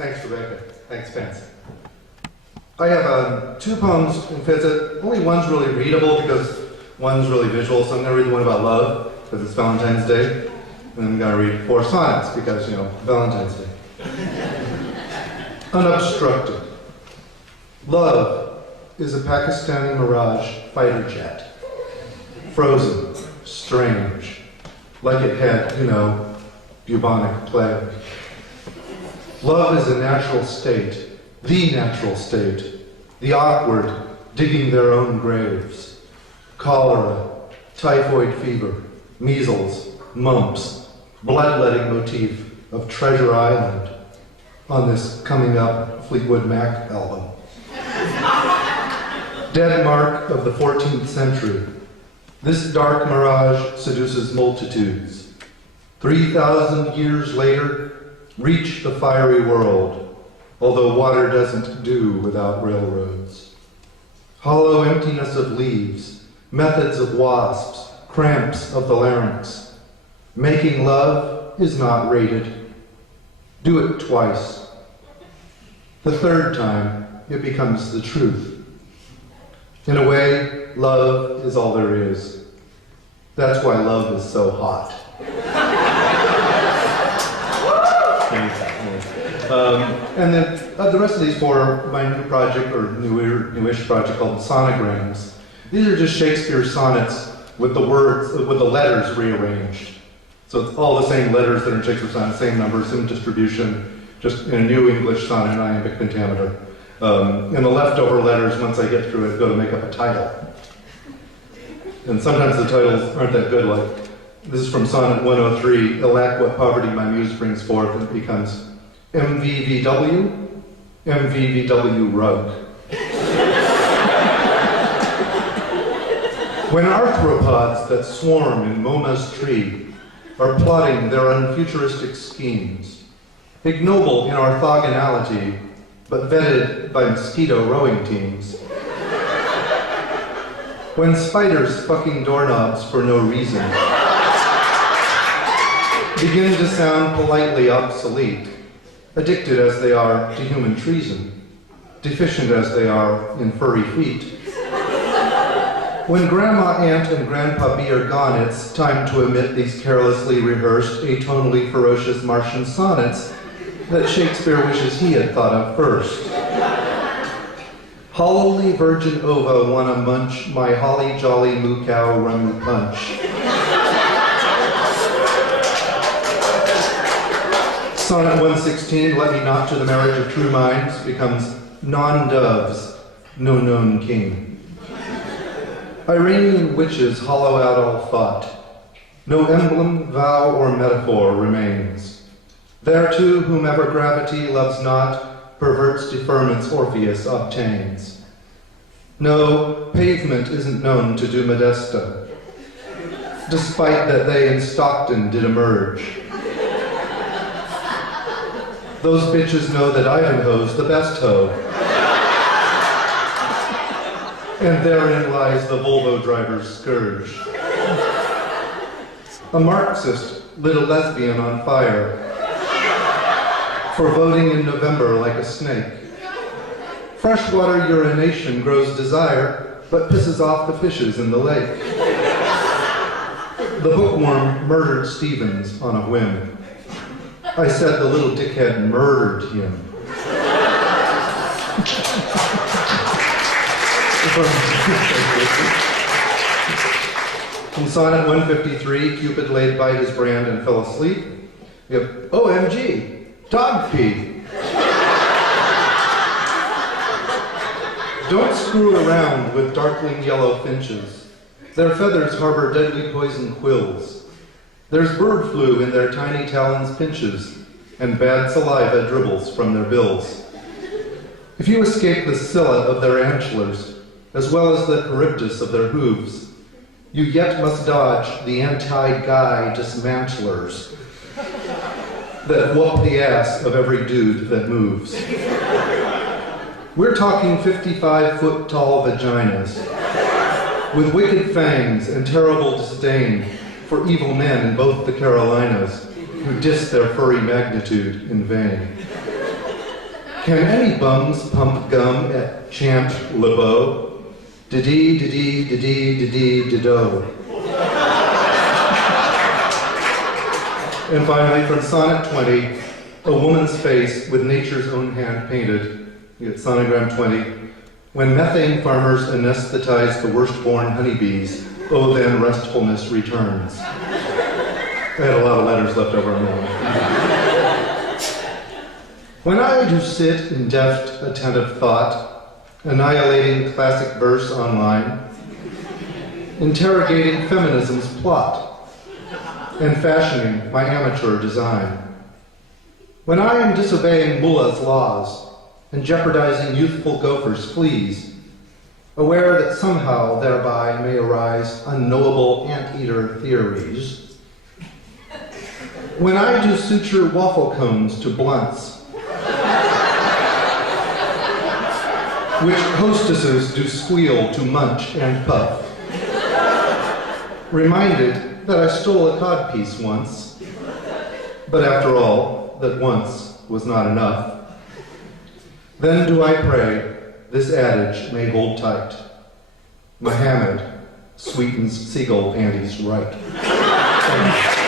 Thanks, Rebecca. Thanks, Spence. I have two poems in Fizit. Only one's really readable because one's really visual, so I'm going to read the one about love because it's Valentine's Day. And I'm going to read 4 sonnets because, Valentine's Day. Unobstructed. Love is a Pakistani Mirage fighter jet. Frozen, strange, like it had, bubonic plague. Love is a natural state, the natural state, the awkward, digging their own graves. Cholera, typhoid fever, measles, mumps, bloodletting motif of Treasure Island on this coming up Fleetwood Mac album. Dead mark of the 14th century. This dark mirage seduces multitudes. 3,000 years later, reach the fiery world, although water doesn't do without railroads. Hollow emptiness of leaves, methods of wasps, cramps of the larynx. Making love is not rated. Do it twice. The third time, it becomes the truth. In a way, love is all there is. That's why love is so hot. And then the rest of these 4 are my new project, or newish project called Sonograms. These are just Shakespeare sonnets with the words, with the letters rearranged. So it's all the same letters that are in Shakespeare sonnets, same numbers, same distribution, just in a new English sonnet and iambic pentameter. And the leftover letters, once I get through it, go to make up a title. And sometimes the titles aren't that good, like, this is from Sonnet 103, Alack what poverty my muse brings forth, and it becomes MVVW, MVVW rug. When arthropods that swarm in Moma's tree are plotting their unfuturistic schemes, ignoble in orthogonality, but vetted by mosquito rowing teams. When spiders fucking doorknobs for no reason begin to sound politely obsolete, addicted as they are to human treason, deficient as they are in furry feet. When Grandma, Aunt, and Grandpa B are gone, it's time to emit these carelessly rehearsed, atonally ferocious Martian sonnets that Shakespeare wishes he had thought of first. Hollowly virgin ova wanna munch my holly jolly moo cow rummy punch. Sonnet 116, let me not to the marriage of true minds, becomes non-doves, no known king. Iranian witches hollow out all thought. No emblem, vow, or metaphor remains. Thereto, whomever gravity loves not, perverts deferments Orpheus obtains. No, pavement isn't known to do Modesta, despite that they in Stockton did emerge. Those bitches know that Ivanhoe's the best hoe. And therein lies the Volvo driver's scourge. A Marxist lit a lesbian on fire for voting in November like a snake. Freshwater urination grows desire, but pisses off the fishes in the lake. The bookworm murdered Stevens on a whim. I said the little dickhead murdered him. In Sonnet 153, Cupid laid by his brand and fell asleep. We have OMG, dog pee. Don't screw around with darkling yellow finches. Their feathers harbor deadly poison quills. There's bird flu in their tiny talons' pinches, and bad saliva dribbles from their bills. If you escape the scylla of their antlers, as well as the charybdis of their hooves, you yet must dodge the anti-guy dismantlers that whoop the ass of every dude that moves. We're talking 55-foot tall vaginas with wicked fangs and terrible disdain for evil men in both the Carolinas who diss their furry magnitude in vain. Can any bums pump gum at Champ Le Beau? Da-dee, da-dee, da-dee, da-dee, da-do. And finally, from Sonnet 20, a woman's face with nature's own hand painted. You get Sonogram 20. When methane farmers anesthetize the worst-born honeybees, oh, then restfulness returns. I had a lot of letters left over on that one. When I do sit in deft, attentive thought, annihilating classic verse online, interrogating feminism's plot, and fashioning my amateur design. When I am disobeying Mullah's laws and jeopardizing youthful gophers' fleas, aware that somehow thereby may arise unknowable anteater theories. When I do suture waffle cones to blunts, which hostesses do squeal to munch and puff, reminded that I stole a codpiece once, but after all, that once was not enough. Then do I pray this adage may hold tight. Muhammad sweetens seagull panties right.